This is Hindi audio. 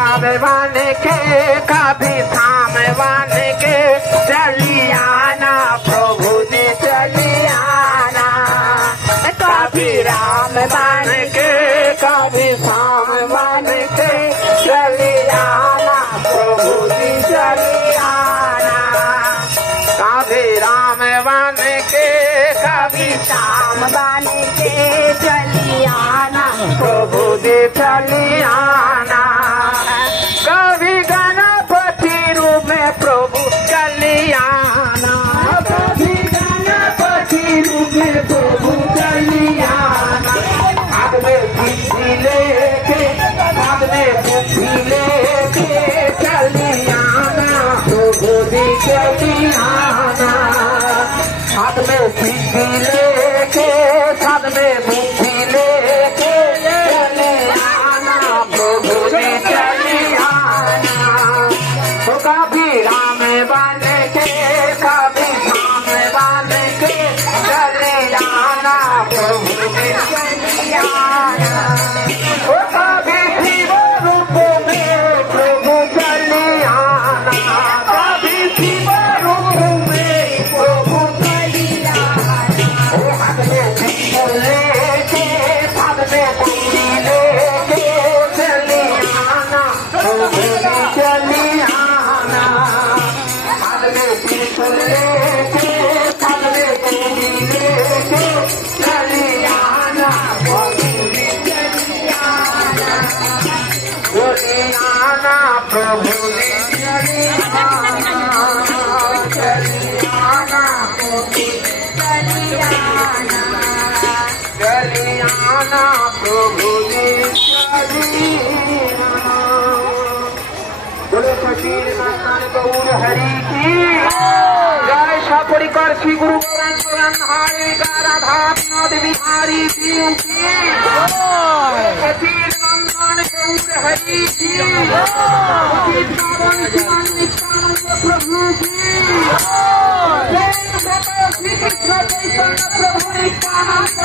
सावन के कभी सावन के चलियाना प्रभु जी चलियाना। कभी राम बन के कभी सावन के चलियाना प्रभु जी चलियाना। कभी राम बन के कभी श्याम बन के चलियाना प्रभु जी चलियाना। कभी गणपति रूप में प्रभु चलियाना। कभी गणपति रूप में प्रभु चलियाना। हाथ में बुद्धि लेके हाथ में बुद्धि लेके चलियाना प्रभु जी चलियाना। हाथ में बुद्धि लेके हाथ में बुद्धि लेके चलियाना प्रभु जी चलियाना। तो कभी राम बन के कभी श्याम बन के चलियाना प्रभु जी चलियाना। तो कभी शिव रूप में प्रभु चलियाना। कभी शिव रूप में प्रभु चलियाना। हाथ में त्रिशूल लेके हाथ में डंडी लेके चलियाना प्रभु जी चलियाना। हाथ में त्रिशूल लेके हाथ में डंडी लेके चलियाना प्रभु जी चलियाना। चलियाना प्रभु जी चलियाना। चलियाना प्रभु जी चलियाना। चलियाना प्रभु जी चलियाना। बोले फकीर नाथ गौर हरि की जय। सपरिकर श्री गुरु गोरख हरि राधा विनोद बिहारी जी की फकीर नंदन गौर हरि की। नित्यानंद प्रभु की श्री कृष्ण चैतन्य प्रभु नित्यानंद